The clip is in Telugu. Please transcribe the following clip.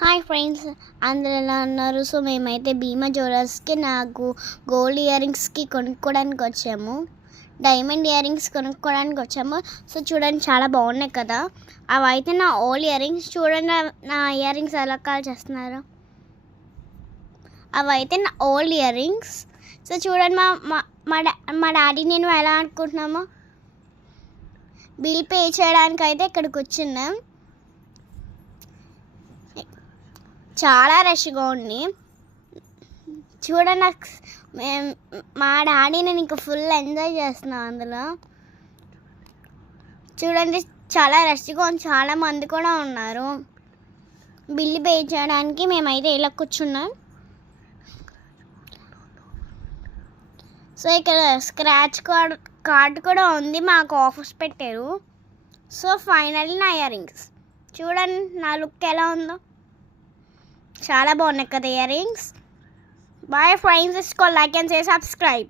హాయ్ ఫ్రెండ్స్, అందరు ఎలా ఉన్నారు? సో మేమైతే భీమా జ్యువెలర్స్కి నాకు గోల్డ్ ఇయర్ రింగ్స్కి కొనుక్కోవడానికి వచ్చాము. డైమండ్ ఇయర్ రింగ్స్ కొనుక్కోవడానికి వచ్చాము. సో చూడండి, చాలా బాగున్నాయి కదా. అవి అయితే నా ఓల్డ్ ఇయర్ రింగ్స్. చూడండి నా ఇయర్ రింగ్స్ ఎలా కాల్ చేస్తున్నారు. అవి అయితే నా ఓల్డ్ ఇయర్ రింగ్స్. సో చూడండి, మా డాడీ నేను ఎలా అనుకుంటున్నామో బిల్ పే చేయడానికి అయితే ఇక్కడికి వచ్చిన్నాం. చాలా రష్గా ఉంది. చూడండి, నాకు మా డాడీ నేను ఇంకా ఫుల్ ఎంజాయ్ చేస్తున్నాను అందులో. చూడండి, చాలా రష్గా ఉంది. చాలా మంది కూడా ఉన్నారు. బిల్లు పే చేయడానికి మేమైతే ఇలా కూర్చున్నాం. సో ఇక్కడ స్క్రాచ్ కార్డ్ కూడా ఉంది. మాకు ఆఫర్స్ పెట్టారు. సో ఫైనల్లీ నా ఇయర్ రింగ్స్ చూడండి, నా లుక్ ఎలా ఉందో. చాలా బాగున్నాయి కదా ear rings. Bye friends, like and subscribe.